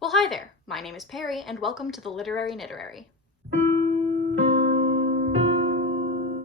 Well, hi there. My name is Perry, and welcome to the Literary Niterary.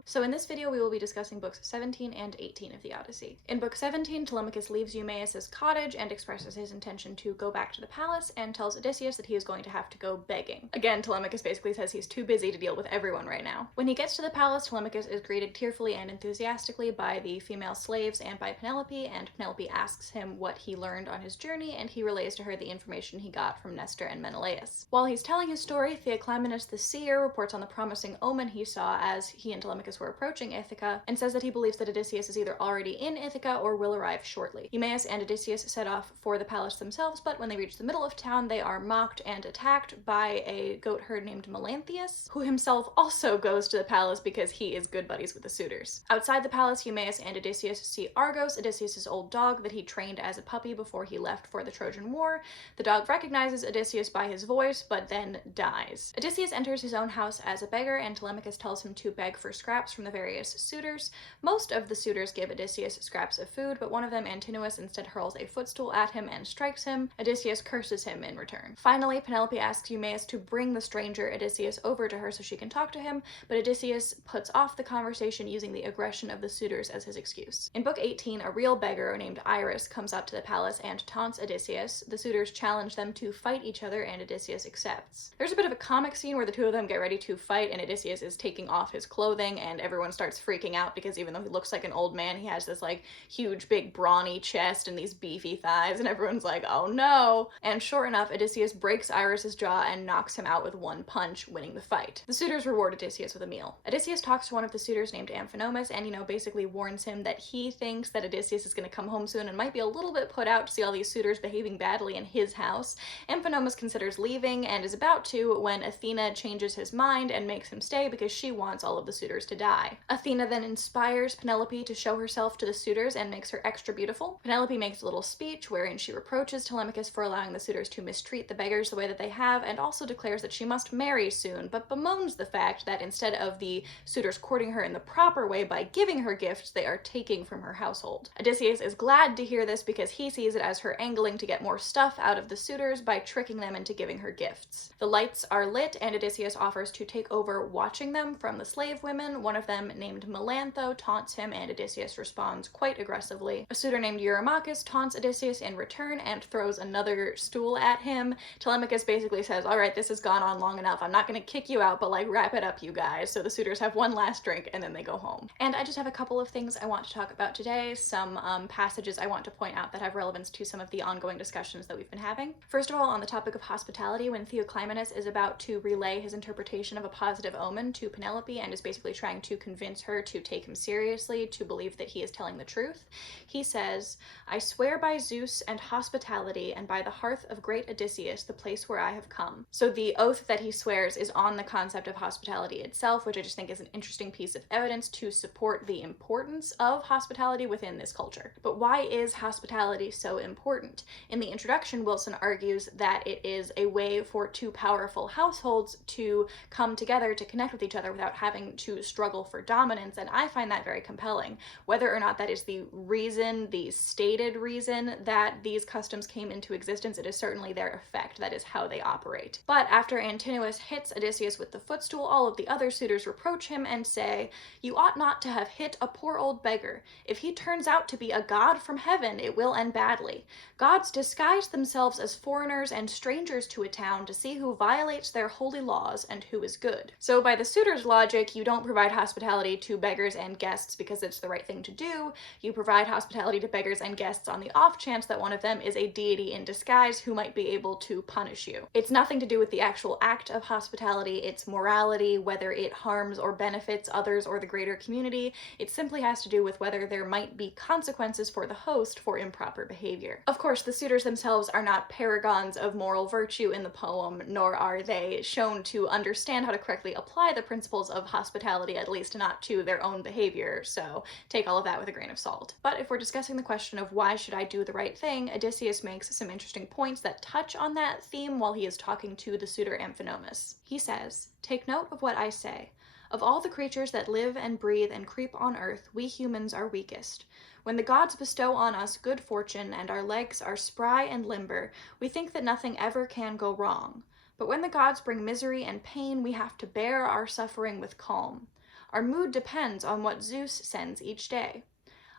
So in this video, we will be discussing books 17 and 18 of the Odyssey. In book 17, Telemachus leaves Eumaeus' cottage and expresses his intention to go back to the palace and tells Odysseus that he is going to have to go begging. Again, Telemachus basically says he's too busy to deal with everyone right now. When he gets to the palace, Telemachus is greeted tearfully and enthusiastically by the female slaves and by Penelope, and Penelope asks him what he learned on his journey, and he relays to her the information he got from Nestor and Menelaus. While he's telling his story, Theoclymenus the seer reports on the promising omen he saw as he and Telemachus were approaching Ithaca, and says that he believes that Odysseus is either already in Ithaca or will arrive shortly. Eumaeus and Odysseus set off for the palace themselves, but when they reach the middle of town, they are mocked and attacked by a goat herd named Melanthius, who himself also goes to the palace because he is good buddies with the suitors. Outside the palace, Eumaeus and Odysseus see Argos, Odysseus' old dog that he trained as a puppy before he left for the Trojan War. The dog recognizes Odysseus by his voice, but then dies. Odysseus enters his own house as a beggar, and Telemachus tells him to beg for scraps from the various suitors. Most of the suitors give Odysseus scraps of food, but one of them, Antinous, instead hurls a footstool at him and strikes him. Odysseus curses him in return. Finally, Penelope asks Eumaeus to bring the stranger Odysseus over to her so she can talk to him, but Odysseus puts off the conversation using the aggression of the suitors as his excuse. In book 18, a real beggar named Iris comes up to the palace and taunts Odysseus. The suitors challenge them to fight each other, and Odysseus accepts. There's a bit of a comic scene where the two of them get ready to fight, and Odysseus is taking off his clothing, and everyone starts freaking out because even though he looks like an old man, he has this like huge big brawny chest and these beefy thighs, and everyone's like, oh no. And sure enough, Odysseus breaks Iris's jaw and knocks him out with one punch, winning the fight. The suitors reward Odysseus with a meal. Odysseus talks to one of the suitors named Amphinomus and, basically warns him that he thinks that Odysseus is going to come home soon and might be a little bit put out to see all these suitors behaving badly in his house. Amphinomus considers leaving and is about to when Athena changes his mind and makes him stay because she wants all of the suitors to die. Athena then inspires Penelope to show herself to the suitors and makes her extra beautiful. Penelope makes a little speech wherein she reproaches Telemachus for allowing the suitors to mistreat the beggars the way that they have, and also declares that she must marry soon, but bemoans the fact that instead of the suitors courting her in the proper way by giving her gifts, they are taking from her household. Odysseus is glad to hear this because he sees it as her angling to get more stuff out of the suitors by tricking them into giving her gifts. The lights are lit, and Odysseus offers to take over watching them from the slave women. One of them, named Melantho, taunts him, and Odysseus responds quite aggressively. A suitor named Eurymachus taunts Odysseus in return and throws another stool at him. Telemachus basically says, all right, this has gone on long enough. I'm not going to kick you out, but wrap it up, you guys. So the suitors have one last drink and then they go home. And I just have a couple of things I want to talk about today, some passages I want to point out that have relevance to some of the ongoing discussions that we've been having. First of all, on the topic of hospitality, when Theoclymenus is about to relay his interpretation of a positive omen to Penelope and is basically trying to convince her to take him seriously, to believe that he is telling the truth, he says, I swear by Zeus and hospitality and by the hearth of great Odysseus, the place where I have come. So the oath that he swears is on the concept of hospitality itself, which I just think is an interesting piece of evidence to support the importance of hospitality within this culture. But why is hospitality so important? In the introduction, Wilson argues that it is a way for two powerful households to come together to connect with each other without having to struggle for dominance, and I find that very compelling. Whether or not that is the reason, the stated reason that these customs came into existence, it is certainly their effect. That is how they operate. But after Antinous hits Odysseus with the footstool, all of the other suitors reproach him and say, you ought not to have hit a poor old beggar. If he turns out to be a god from heaven, it will end badly. Gods disguise themselves as foreigners and strangers to a town to see who violates their holy laws and who is good. So by the suitors' logic, you don't provide hospitality to beggars and guests because it's the right thing to do. You provide hospitality to beggars and guests on the off chance that one of them is a deity in disguise who might be able to punish you. It's nothing to do with the actual act of hospitality, it's morality, whether it harms or benefits others or the greater community. It simply has to do with whether there might be consequences for the host for improper behavior. Of course, the suitors themselves are not paragons of moral virtue in the poem, nor are they shown to understand how to correctly apply the principles of hospitality, at least not to their own behavior, so take all of that with a grain of salt. But if we're discussing the question of why should I do the right thing, Odysseus makes some interesting points that touch on that theme while he is talking to the suitor Amphinomus. He says, take note of what I say. Of all the creatures that live and breathe and creep on earth, we humans are weakest. When the gods bestow on us good fortune and our legs are spry and limber, we think that nothing ever can go wrong. But when the gods bring misery and pain, we have to bear our suffering with calm. Our mood depends on what Zeus sends each day.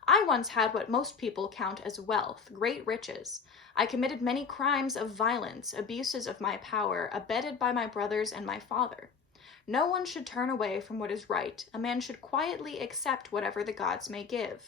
I once had what most people count as wealth, great riches. I committed many crimes of violence, abuses of my power, abetted by my brothers and my father. No one should turn away from what is right. A man should quietly accept whatever the gods may give.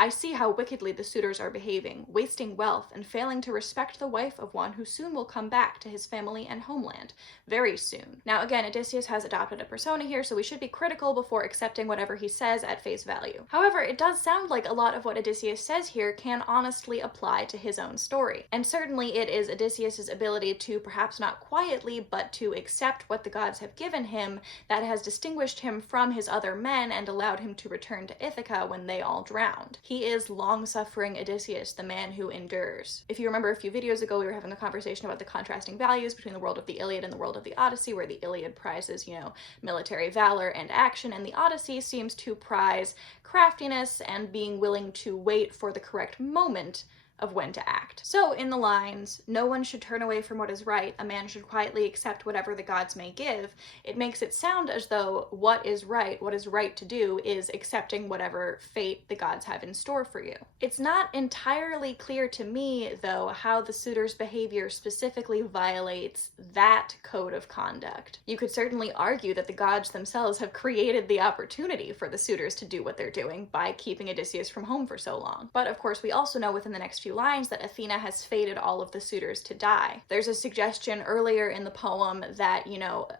I see how wickedly the suitors are behaving, wasting wealth and failing to respect the wife of one who soon will come back to his family and homeland. Very soon. Now again, Odysseus has adopted a persona here, so we should be critical before accepting whatever he says at face value. However, it does sound like a lot of what Odysseus says here can honestly apply to his own story. And certainly it is Odysseus's ability to, perhaps not quietly, but to accept what the gods have given him that has distinguished him from his other men and allowed him to return to Ithaca when they all drowned. He is long-suffering Odysseus, the man who endures. If you remember a few videos ago, we were having a conversation about the contrasting values between the world of the Iliad and the world of the Odyssey, where the Iliad prizes, military valor and action, and the Odyssey seems to prize craftiness and being willing to wait for the correct moment of when to act. So in the lines, no one should turn away from what is right, a man should quietly accept whatever the gods may give, it makes it sound as though what is right to do, is accepting whatever fate the gods have in store for you. It's not entirely clear to me, though, how the suitor's behavior specifically violates that code of conduct. You could certainly argue that the gods themselves have created the opportunity for the suitors to do what they're doing by keeping Odysseus from home for so long. But of course, we also know within the next few lines that Athena has fated all of the suitors to die. There's a suggestion earlier in the poem that,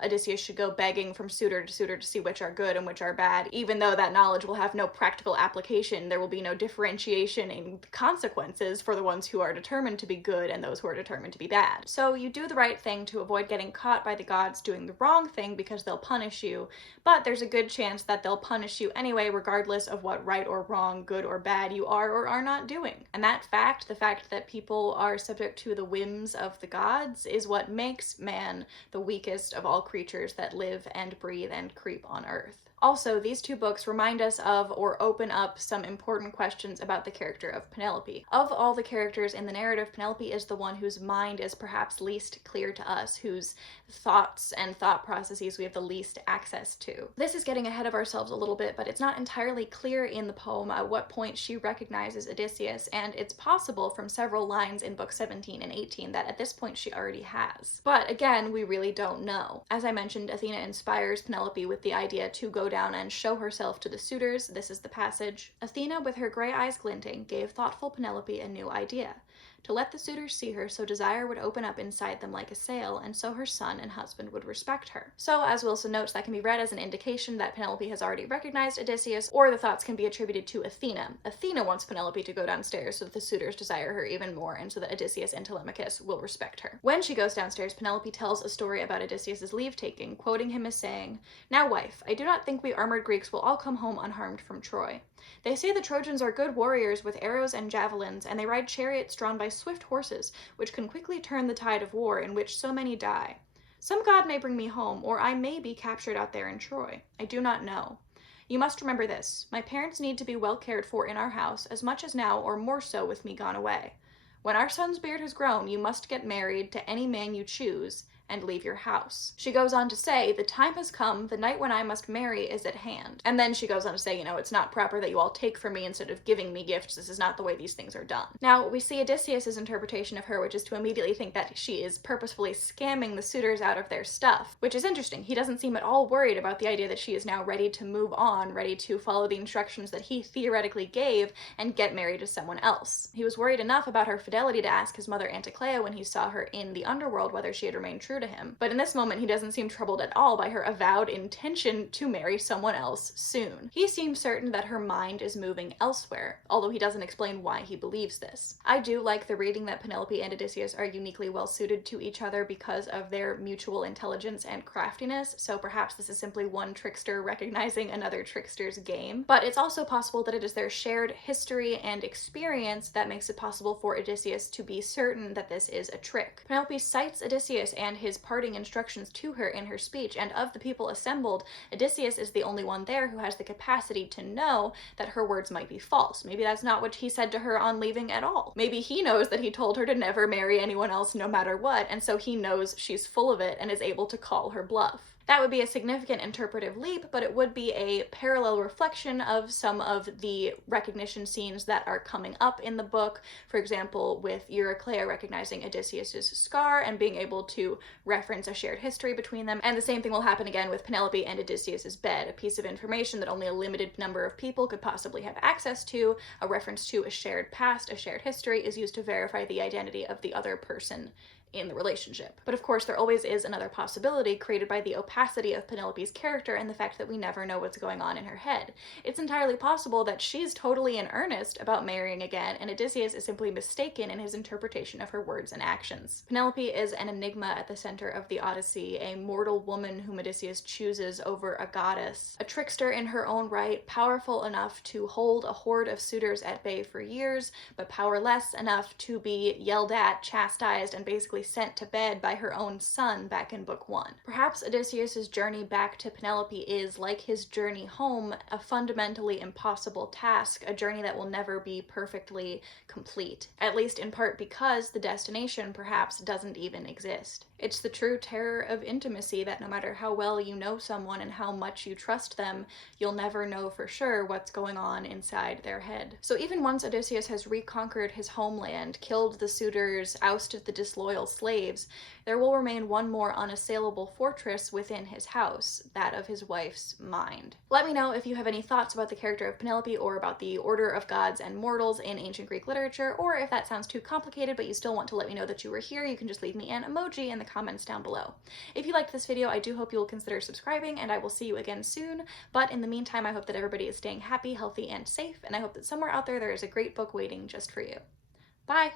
Odysseus should go begging from suitor to see which are good and which are bad. Even though that knowledge will have no practical application, there will be no differentiation in consequences for the ones who are determined to be good and those who are determined to be bad. So you do the right thing to avoid getting caught by the gods doing the wrong thing because they'll punish you, but there's a good chance that they'll punish you anyway, regardless of what right or wrong, good or bad you are or are not doing. And that fact, the fact that people are subject to the whims of the gods, is what makes man the weakest of all creatures that live and breathe and creep on earth. Also, these two books remind us of or open up some important questions about the character of Penelope. Of all the characters in the narrative, Penelope is the one whose mind is perhaps least clear to us, whose thoughts and thought processes we have the least access to. This is getting ahead of ourselves a little bit, but it's not entirely clear in the poem at what point she recognizes Odysseus, and it's possible from several lines in books 17 and 18 that at this point she already has. But again, we really don't know. As I mentioned, Athena inspires Penelope with the idea to go down and show herself to the suitors. This is the passage. Athena, with her gray eyes glinting, gave thoughtful Penelope a new idea. To let the suitors see her so desire would open up inside them like a sail, and so her son and husband would respect her. So, as Wilson notes, that can be read as an indication that Penelope has already recognized Odysseus, or the thoughts can be attributed to Athena. Athena wants Penelope to go downstairs so that the suitors desire her even more, and so that Odysseus and Telemachus will respect her. When she goes downstairs, Penelope tells a story about Odysseus's leave-taking, quoting him as saying, "Now, wife, I do not think we armored Greeks will all come home unharmed from Troy. They say the Trojans are good warriors with arrows and javelins, and they ride chariots drawn by swift horses, which can quickly turn the tide of war in which so many die. Some god may bring me home, or I may be captured out there in Troy. I do not know. You must remember this. My parents need to be well cared for in our house, as much as now, or more so with me gone away. When our son's beard has grown, you must get married to any man you choose, and leave your house." She goes on to say, "The time has come, the night when I must marry is at hand." And then she goes on to say, it's not proper that you all take from me instead of giving me gifts. This is not the way these things are done. Now, we see Odysseus's interpretation of her, which is to immediately think that she is purposefully scamming the suitors out of their stuff, which is interesting. He doesn't seem at all worried about the idea that she is now ready to move on, ready to follow the instructions that he theoretically gave and get married to someone else. He was worried enough about her fidelity to ask his mother Anticlea when he saw her in the underworld whether she had remained true to him. But in this moment, he doesn't seem troubled at all by her avowed intention to marry someone else soon. He seems certain that her mind is moving elsewhere, although he doesn't explain why he believes this. I do like the reading that Penelope and Odysseus are uniquely well suited to each other because of their mutual intelligence and craftiness, so perhaps this is simply one trickster recognizing another trickster's game. But it's also possible that it is their shared history and experience that makes it possible for Odysseus to be certain that this is a trick. Penelope cites Odysseus and his his parting instructions to her in her speech, and of the people assembled, Odysseus is the only one there who has the capacity to know that her words might be false. Maybe that's not what he said to her on leaving at all. Maybe he knows that he told her to never marry anyone else no matter what, and so he knows she's full of it and is able to call her bluff. That would be a significant interpretive leap, but it would be a parallel reflection of some of the recognition scenes that are coming up in the book. For example, with Eurycleia recognizing Odysseus's scar and being able to reference a shared history between them. And the same thing will happen again with Penelope and Odysseus's bed, a piece of information that only a limited number of people could possibly have access to. A reference to a shared past, a shared history, is used to verify the identity of the other person in the relationship. But of course, there always is another possibility created by the opacity of Penelope's character and the fact that we never know what's going on in her head. It's entirely possible that she's totally in earnest about marrying again, and Odysseus is simply mistaken in his interpretation of her words and actions. Penelope is an enigma at the center of the Odyssey, a mortal woman whom Odysseus chooses over a goddess, a trickster in her own right, powerful enough to hold a horde of suitors at bay for years, but powerless enough to be yelled at, chastised, and basically sent to bed by her own son back in book 1. Perhaps Odysseus's journey back to Penelope is, like his journey home, a fundamentally impossible task, a journey that will never be perfectly complete, at least in part because the destination perhaps doesn't even exist. It's the true terror of intimacy that no matter how well you know someone and how much you trust them, you'll never know for sure what's going on inside their head. So even once Odysseus has reconquered his homeland, killed the suitors, ousted the disloyal slaves, there will remain one more unassailable fortress within his house, that of his wife's mind. Let me know if you have any thoughts about the character of Penelope or about the order of gods and mortals in ancient Greek literature, or if that sounds too complicated but you still want to let me know that you were here, you can just leave me an emoji in the comments down below. If you liked this video, I do hope you will consider subscribing, and I will see you again soon. But in the meantime, I hope that everybody is staying happy, healthy, and safe, and I hope that somewhere out there is a great book waiting just for you. Bye!